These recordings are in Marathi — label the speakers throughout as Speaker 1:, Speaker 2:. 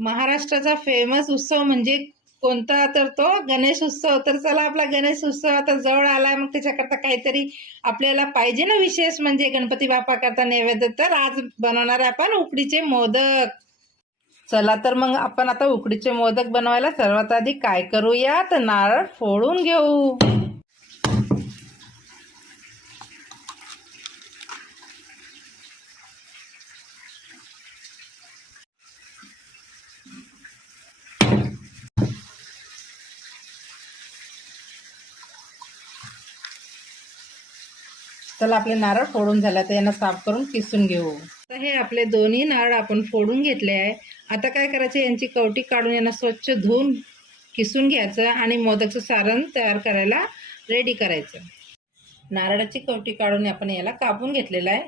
Speaker 1: महाराष्ट्राचा फेमस उत्सव म्हणजे कोणता तर तो गणेश उत्सव. तर चला आपला गणेश उत्सव आता जवळ आलाय मग त्याच्याकरता काहीतरी आपल्याला पाहिजे ना विशेष म्हणजे गणपती बाप्पा करता नैवेद्य. तर आज बनवणार आहे आपण उकडीचे मोदक. चला तर मग आपण आता उकडीचे मोदक बनवायला सर्वात आधी काय करूया तर नारळ फोडून घेऊ. चला आपले नारळ फोडून झाला तर यांना साफ करून किसून घेऊ. तर हे आपले दोन्ही नारळ आपण फोडून घेतले आहे. आता काय करायचं यांची कवटी काढून यांना स्वच्छ धुवून किसून घ्यायचं आणि मोदकचं सारण तयार करायला रेडी करायचं. नारळाची कवटी काढून आपण याला कापून घेतलेलं आहे.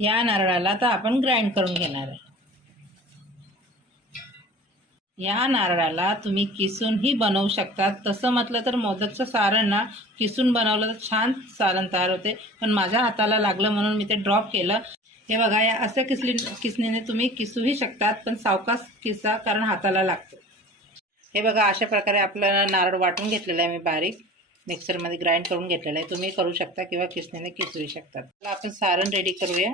Speaker 1: या नारळाला आता आपण ग्राइंड करून घेणार आहे. या नारळाला तुम्ही किसूनही बनवू शकता. तसं म्हटलं तर मोदकचं सारण ना किसून बनवलं तर छान सारण तयार होते. पण माझ्या हाताला लागलं म्हणून मी ते ड्रॉप केलं. हे बघा या असं किसली किसणीने तुम्ही किसूही शकतात पण सावकाश किसा कारण हाताला लागतो. हे बघा अशा प्रकारे आपलं नारळ वाटून घेतलेलं आहे मी बारीक. मिक्सरमध्ये ग्राइंड करून घेतलेलं आहे. तुम्ही करू शकता किंवा किसणीने किसूही शकतात आपण सारण रेडी करूया.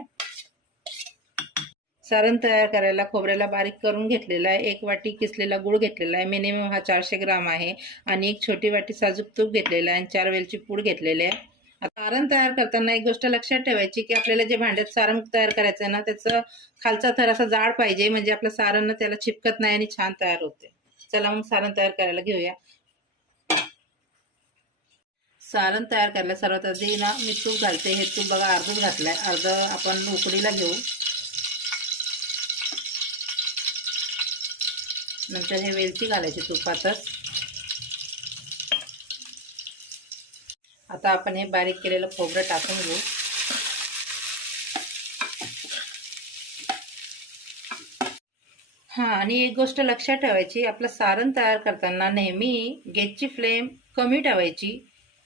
Speaker 1: सारण तयार करायला खोबऱ्याला बारीक करून घेतलेला आहे. एक वाटी किसलेला गुळ घेतलेला आहे. मिनिमम हा चारशे ग्राम आहे. आणि एक छोटी वाटी साजूक तूप घेतलेलं आहे आणि चार वेलची पूड घेतलेली आहे. आता सारण तयार करताना एक गोष्ट लक्षात ठेवायची की आपल्याला जे भांड्यात सारण तयार करायचं आहे ना त्याचं खालचा थर असा जाड पाहिजे म्हणजे आपलं सारण ना त्याला चिपकत नाही आणि छान तयार होते. चला मग सारण तयार करायला घेऊया. सारण तयार करायला सर्वात आधी ना मी तूप घालते. हे तूप बघा अर्धच घातलंय. अर्ध आपण उकडीला घेऊ. नंतर हे वेलची घालायची तुपातच. आता आपण हे बारीक केलेलं खोबरं टाकून घेऊ. हां आणि एक गोष्ट लक्षात ठेवायची आपलं सारण तयार करताना नेहमी गॅसची फ्लेम कमी ठेवायची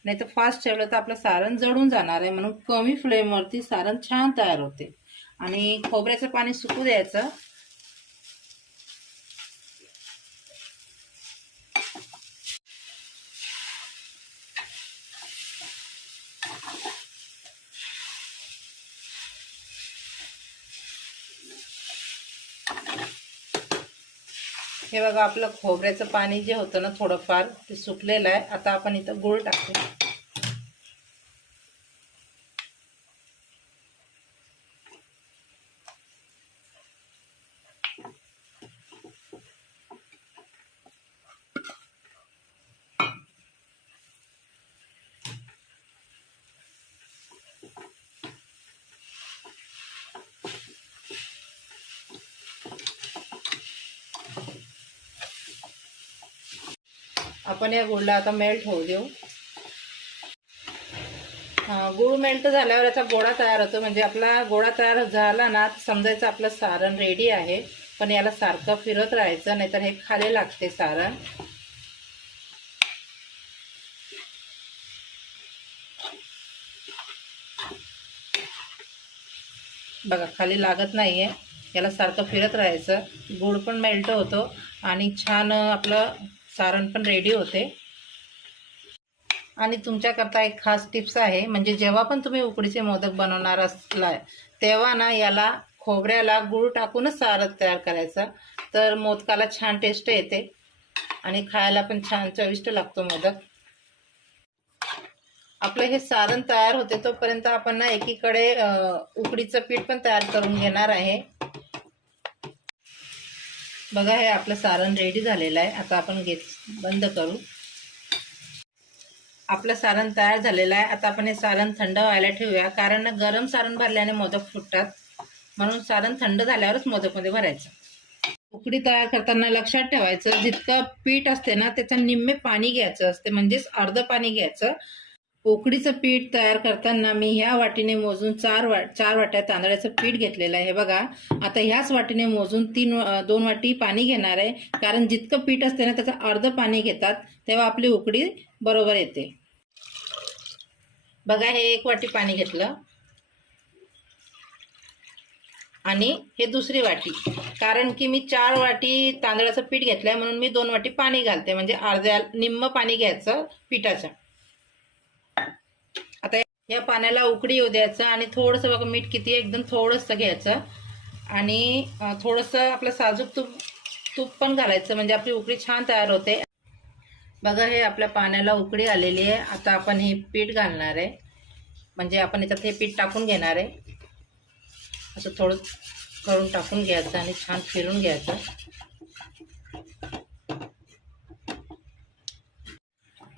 Speaker 1: नाही तर फास्ट ठेवलं तर आपलं सारण जळून जाणार आहे म्हणून कमी फ्लेमवरती सारण छान तयार होते. आणि खोबऱ्याचं पाणी सुकू द्यायचं हे बघा आपलं खोबऱ्याचं पाणी जे होतं ना थोडंफार ते सुकलेलं आहे. आता आपण इथं गुळ टाकू आपण या गुळला आता मेल्ट होऊ देऊ. गुळ मेल्ट झाल्यावर याचा गोळा तयार होतो. म्हणजे आपला गोळा तयार झाला ना समजायचं आपलं सारण रेडी आहे. पण याला सारखं फिरत राहायचं नाहीतर हे खाली लागते सारण. बघा खाली लागत नाहीये. याला सारखं फिरत राहायचं. गुळ पण मेल्ट होतो. आणि छान आपलं सारण पण रेडी होते. आणि तुमच्याकरता एक खास टिप्स आहे म्हणजे जेव्हा पण तुम्ही उकडीचे मोदक बनवणार असला तेव्हा ना याला खोबऱ्याला गूळ टाकूनच सारण तयार करायचं. तर मोदकाला छान टेस्ट येते. आणि खायला पण छान चविष्ट लागतो मोदक. आपलं हे सारण तयार होते तोपर्यंत आपण ना एकीकडे उकडीचं पीठ पण तयार करून घेणार आहे. बघा हे आपलं सारण रेडी झालेलं आहे. आता आपण गॅस बंद करू. आपलं सारण तयार झालेलं आहे. आता आपण हे सारण थंड व्हायला ठेवूया. कारण गरम सारण भरल्याने मोदक फुटतात. म्हणून सारण थंड झाल्यावरच मोदकमध्ये भरायचं. उकडी तयार करताना लक्षात ठेवायचं. जितकं पीठ असते ना त्याचं निम्मे पाणी घ्यायचं असते. म्हणजेच अर्ध पाणी घ्यायचं. उकडीचं पीठ तयार करताना मी ह्या वाटीने मोजून चार वाट चार वाट्या तांदळाचं पीठ घेतलेलं आहे. हे बघा आता ह्याच वाटीने मोजून तीन दोन वाटी पाणी घेणार आहे. कारण जितकं पीठ असते ना त्याचं अर्ध पाणी घेतात तेव्हा आपली उकडी बरोबर येते. बघा हे एक वाटी पाणी घेतलं. आणि हे दुसरी वाटी. कारण की मी चार वाटी तांदळाचं पीठ घेतलं आहे म्हणून मी दोन वाटी पाणी घालते. म्हणजे अर्ध्या निम्म पाणी घ्यायचं पिठाचं. या पाण्याला उकडी येऊ द्यायचं आणि थोडंसं बघा मीठ किती एकदम थोडंसं घ्यायचं. आणि थोडंसं आपलं साजूक तूप तूप पण घालायचं म्हणजे आपली उकडी छान तयार होते. बघा हे आपल्या पाण्याला उकडी आलेली आहे. आता आपण हे पीठ घालणार आहे. म्हणजे आपण याच्यात हे पीठ टाकून घेणार आहे. असं थोडं करून टाकून घ्यायचं आणि छान फिरून घ्यायचं.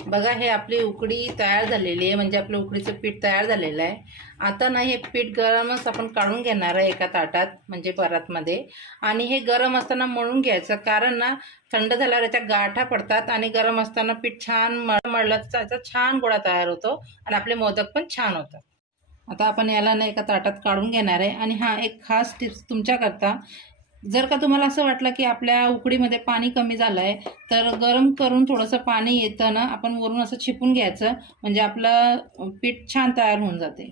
Speaker 1: बघा हे आपली उकडी तयार झालेली आहे म्हणजे आपलं उकडीचं पीठ तयार झालेलं आहे. आता ना हे पीठ गरमच आपण काढून घेणार आहे एका ताटात म्हणजे परातमध्ये. आणि हे गरम असताना मळून घ्यायचं कारण ना थंड झाल्यावर याच्या गाठा पडतात आणि गरम असताना पीठ छान मळ मळलं तर त्याचा छान गोळा तयार होतो आणि आपले मोदक पण छान होतात. आता आपण याला ना एका ताटात काढून घेणार आहे. आणि हा एक खास टिप्स तुमच्याकरता जर का तुम्हाला असं वाटलं की आपल्या उकडीमध्ये पाणी कमी झालं आहे तर गरम करून थोडंसं पाणी येतं ना आपण वरून असं छिपून घ्यायचं म्हणजे आपलं पीठ छान तयार होऊन जाते.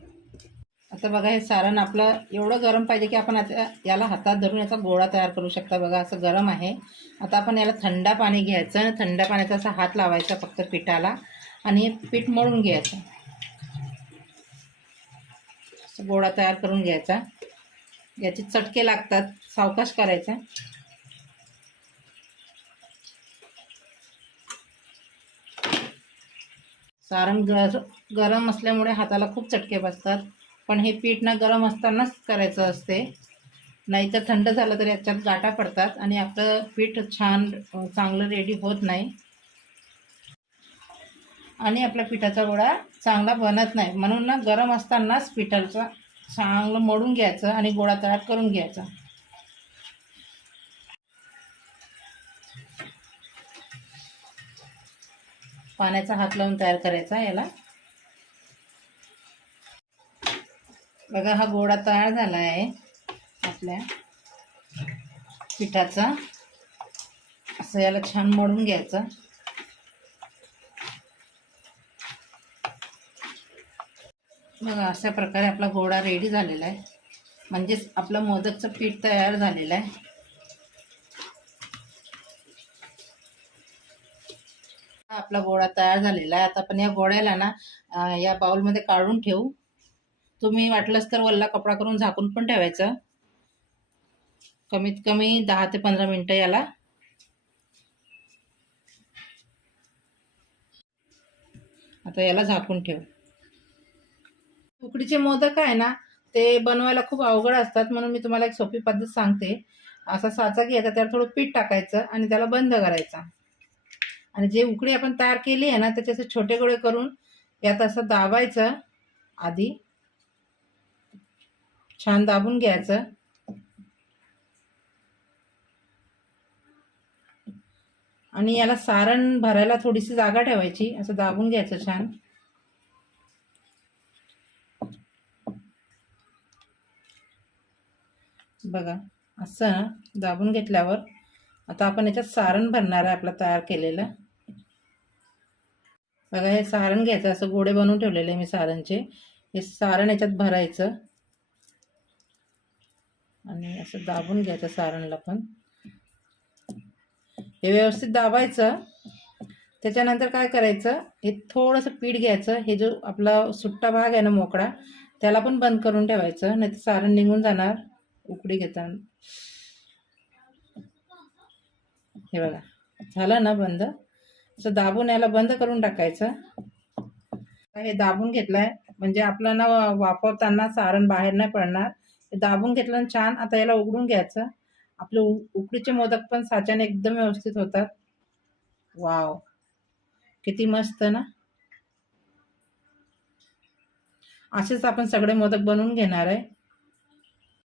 Speaker 1: आता बघा हे सारण आपलं एवढं गरम पाहिजे की आपण आता याला हातात धरून याचा गोळा तयार करू शकता. बघा असं गरम आहे. आता आपण याला थंड पाणी घ्यायचं आणि थंड पाण्याचा असा हात लावायचा फक्त पिठाला आणि पीठ मळून घ्यायचं. असं गोळा तयार करून घ्यायचा. याचे चटके लागतात. सावकाश करायचा सारण गर गरम असल्यामुळे हाताला खूप चटके बसतात. पण हे पीठ ना गरम असतानाच करायचं असते. नाहीतर थंड झालं तर याच्यात गाठा पडतात आणि आपलं पीठ छान चांगलं रेडी होत नाही. आणि आपल्या पिठाचा गोळा चांगला बनत नाही. म्हणून ना गरम असतानाच पिठाचा चांगलं मळून घ्यायचं आणि गोळा तयार करून घ्यायचा. पाण्याचा हात लावून तयार करायचा याला. बघा हा गोळा तयार झाला आहे आपल्या पिठाचा. असं याला छान मळून घ्यायचं. बघा अशा प्रकारे आपला गोळा रेडी झालेला आहे. म्हणजेच आपलं मोदकचं पीठ तयार झालेलं आहे. हा आपला गोळा तयार झालेला आहे. आता आपण या गोळ्याला ना या बाउलमध्ये काढून ठेवू. तुम्ही वाटलंच तर वल्ला कपडा करून झाकून पण ठेवायचं. कमीत कमी दहा ते पंधरा मिनटं याला. आता याला झाकून ठेव. उकडीचे मोदक आहे ना ते बनवायला खूप अवघड असतात. म्हणून मी तुम्हाला एक सोपी पद्धत सांगते. असा साचा घ्यायचा त्याला थोडं पीठ टाकायचं आणि त्याला बंद करायचा. आणि जे उकडी आपण तयार केली आहे ना त्याचे असे छोटे गोळे करून यात असं दाबायचं. आधी छान दाबून घ्यायचं. आणि याला सारण भरायला थोडीशी जागा ठेवायची. असं दाबून घ्यायचं छान. बघा असं दाबून घेतल्यावर आता आपण याच्यात सारण भरणार आहे आपलं तयार केलेलं. बघा हे सारण घ्यायचं असं गोडे बनवून ठेवलेले आहे मी सारणचे. हे सारण याच्यात भरायचं. आणि असं दाबून घ्यायचं सारणला पण. हे व्यवस्थित दाबायचं. त्याच्यानंतर काय करायचं हे थोडंसं पीठ घ्यायचं. हे जो आपला सुट्टा भाग आहे ना मोकळा त्याला पण बंद करून ठेवायचं. नाही तर सारण निघून जाणार. उकडी घेताना हे बघा झालं ना बंद? असं दाबून याला बंद करून टाकायचं. हे दाबून घेतलंय. म्हणजे आपलं ना वापरताना सारण बाहेर नाही पडणार. हे दाबून घेतलं छान आता याला उघडून घ्यायचं. आपले उकडीचे मोदक पण साच्याने एकदम व्यवस्थित होतात. वाव. किती मस्त ना? असेच आपण सगळे मोदक बनवून घेणार आहे.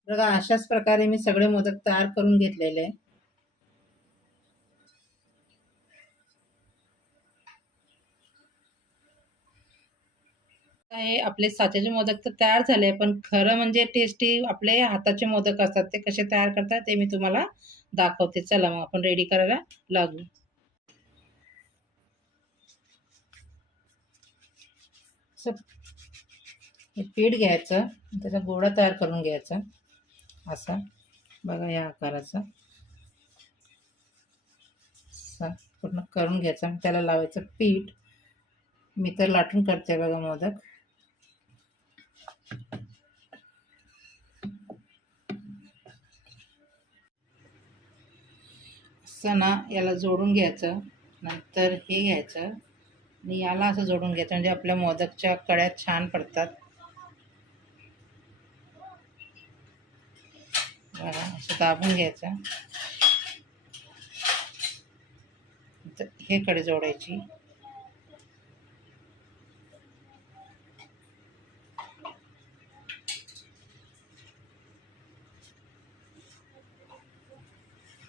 Speaker 1: बघा अशाच प्रकारे मी सगळे मोदक तयार करून घेतलेले. आहे हे आपले साचेचे मोदक तर तयार झाले पण खरं म्हणजे टेस्टी आपले हाताचे मोदक असतात ते कसे तयार करतात ते मी तुम्हाला दाखवते. चला मग आपण रेडी करायला लागू. पीठ घ्यायचं त्याचा गोळा तयार करून घ्यायचा. असा. बघा या आकाराचा. असा. पूर्ण करून घ्यायचा आणि त्याला लावायचं पीठ. मी तर लाटून करते बघा मोदक. असं ना याला जोडून घ्यायचं. नंतर हे घ्यायचं. आणि याला असं जोडून घ्यायचं. म्हणजे आपल्या मोदकच्या कड्या छान पडतात. बघा असं दाबून घ्यायचं. हे कडे जोडायची.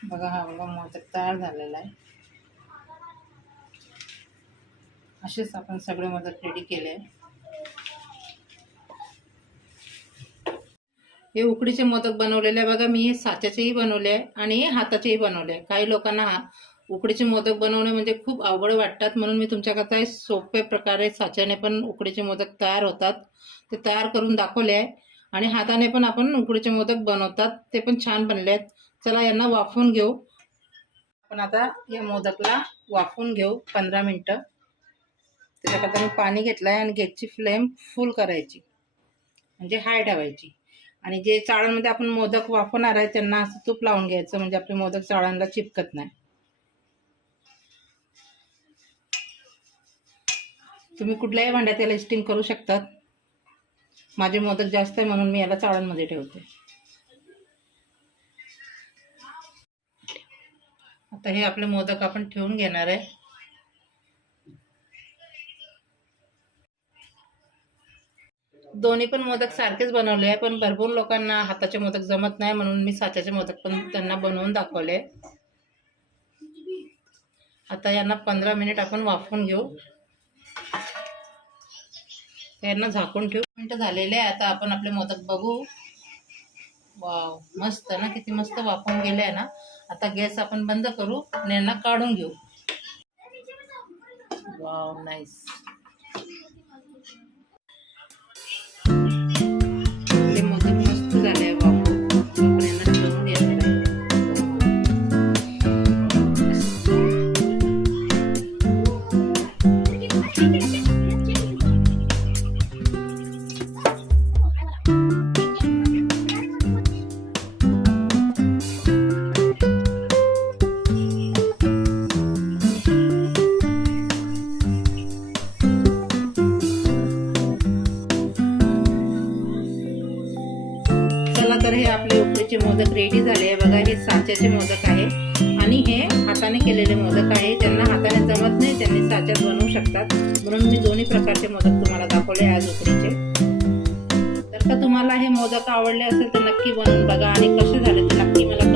Speaker 1: बघा हा बघा मोदक तयार झालेला आहे. असेच आपण सगळे मोदक रेडी केले. हे उकडीचे मोदक बनवलेले आहे. बघा मी हे साच्याचेही बनवले आहे आणि हाताचेही बनवले आहे. काही लोकांना हा उकडीचे मोदक बनवणे म्हणजे खूप अवघड वाटतात. म्हणून मी तुमच्याकरता सोप्या सोपे प्रकारे साच्याने पण उकडीचे मोदक तयार होतात. ते तयार करून दाखवले आहे. आणि हाताने पण आपण उकडीचे मोदक बनवतात. ते पण छान बनले आहेत. चला यांना वाफवून घेऊ. आपण आता या मोदकला वाफवून घेऊ पंधरा मिनटं. त्याच्याकरता मी पाणी घेतलं आहे आणि गॅसची फ्लेम फुल करायची. म्हणजे हाय ठेवायची. आणि जे चाळणमध्ये आपण मोदक वाफवणार आहे त्यांना असं तूप लावून घ्यायचं म्हणजे आपले मोदक चाळणला चिपकत नाही. तुम्ही कुठल्याही भांड्यात याला स्टीम करू शकतात. माझे मोदक जास्त आहे म्हणून मी याला चाळणमध्ये ठेवते. आता हे आपले मोदक आपण ठेवून घेणार आहे. दोन्ही पण मोदक सारखेच बनवले आहे पण भरपूर लोकांना हाताचे मोदक जमत नाही म्हणून मी साच्याचे मोदक पण त्यांना बनवून दाखवले. आता यांना पंधरा मिनिट आपण वाफवून घेऊ. यांना झाकून ठेवू. मिनिटं झालेले आहे आता आपण आपले मोदक बघू. वाव मस्त ना किती मस्त वाफवून गेले आहे ना. आता गॅस आपण बंद करू आणि यांना काढून घेऊ. वाव नाईस तर हे आपले उकडीचे मोदक रेडी झाले आहे. बघा हे साच्याचे मोदक आहे. आणि हे हाताने केलेले मोदक आहे. ज्यांना हाताने जमत नाही त्यांनी साच्यात बनवू शकतात. म्हणून मी दोन्ही प्रकारचे मोदक तुम्हाला दाखवले आज उकडीचे. तर का तुम्हाला हे मोदक आवडले असेल तर नक्की बनवून बघा. आणि कसे झाले ते नक्की मला